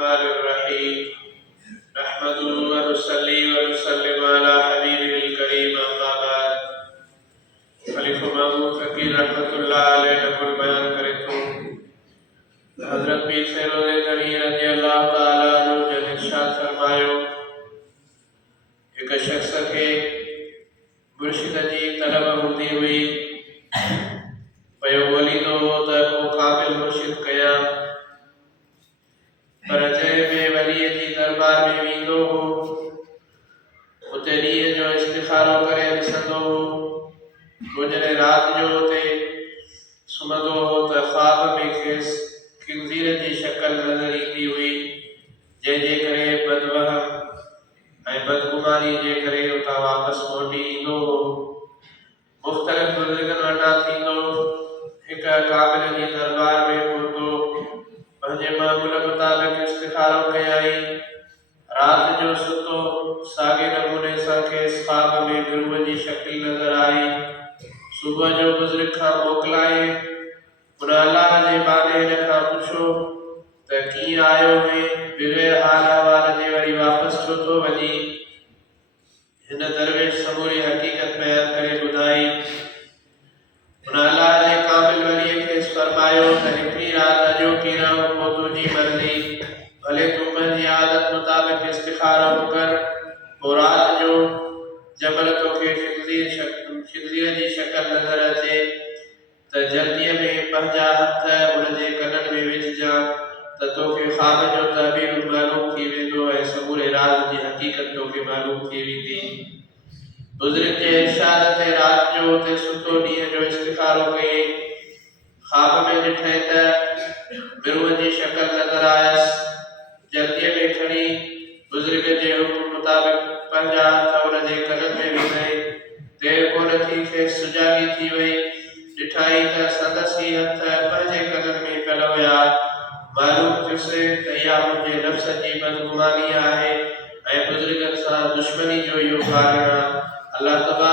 बिस्मिल्लाहिर्रहमानिर्रहीम नहमदुहु व नुसल्ली व नुसल्लिमु अला हबीबिल करीम अम्मा बाद। खलीफा महमूद फकीर रहमतुल्लाह अलैह नकुल बयान करे तो हजरत पीर सैयद अली रज़ियल्लाहु ताला अन्हु जन इरशाद फरमायो, एक शख्स के मुर्शिद जी तलब हूंदी हुई पयो ॻोल्हींदो हो त को क़ाबिल मुर्शिद कया, पर जंहिं में वलीअ जी दरबार में वेंदो हो उते ॾींहं जो इस्तिखारो करे ॾिसंदो हो। पोइ जॾहिं राति जो उते सुम्हंदो हो त ख्वाब में खेसि खिंज़ीर जी शक्ल नज़र ईंदी हुई, जंहिंजे करे बदवहम ऐं बदगुमानी जे करे उतां वापसि मोटी ईंदो हो। मुख़्तलिफ़ बुज़ुर्गनि वटां थींदो, हिक क़ाबिल जी दरबार में पहुतो, पंहिंजे मामूल मुताबिक़ इस्तिखारो कयाईं। राति जो सुतो, साॻे नमूने सां खेसि ख्वाब में गुरूअ जी शक्ल नज़र आई। सुबुह जो बुज़ुर्ग खां मोकिलाए उन अल्लाह जे बाने हिन खां पुछो त कीअं आयो हुई, बग़ैर हाल अहवाल जे वरी वापसि छो थो वञी। हिन दरवेश समूरी हक़ीक़त बयान करे ॿुधाई। उन अल्लाह जे कामिल वलीअ खेसि फरमायो त हिकिड़ी राति अॼोकी रहो, पोइ तुंहिंजी मर्ज़ी, भले तूं पंहिंजी आदत मुताबिक़ इस्तिखारो कर। पोइ राति जो जबल तोखे खिंज़ीर जी शक्ल नज़र अचे त जल्दीअ में पंहिंजा हथ उनजे कननि में विझजां त तोखे ख्वाब जो ताबीर मालूम थी वेंदो ऐं समूरे राज़ जी हक़ीक़त तोखे मालूम थी वेंदी। बुज़ुर्ग जे इरशाद ते राति जो उते सुतो, ॾींहं जो इस्तिखारो कयईं। ख्वाब में ॾिठई त गुरूअ जी शक्ल नज़र आयसि। जल्दीअ में खणी बुज़ुर्ग जे हुक्म मुताबिक़ पंहिंजा हथ उनजे कननि में विधई। देरि कोन थी खेसि सुजाॻी थी वई। ॾिठाई त संदसि ई हथ पंहिंजे कननि में पियल हुया। मालूम थियुसि त इहा मुंहिंजे नफ़्स जी बदगुमानी आहे ऐं बुज़ुर्गनि सां दुश्मनी जो इहो कारण आहे। अल्लाह तबारक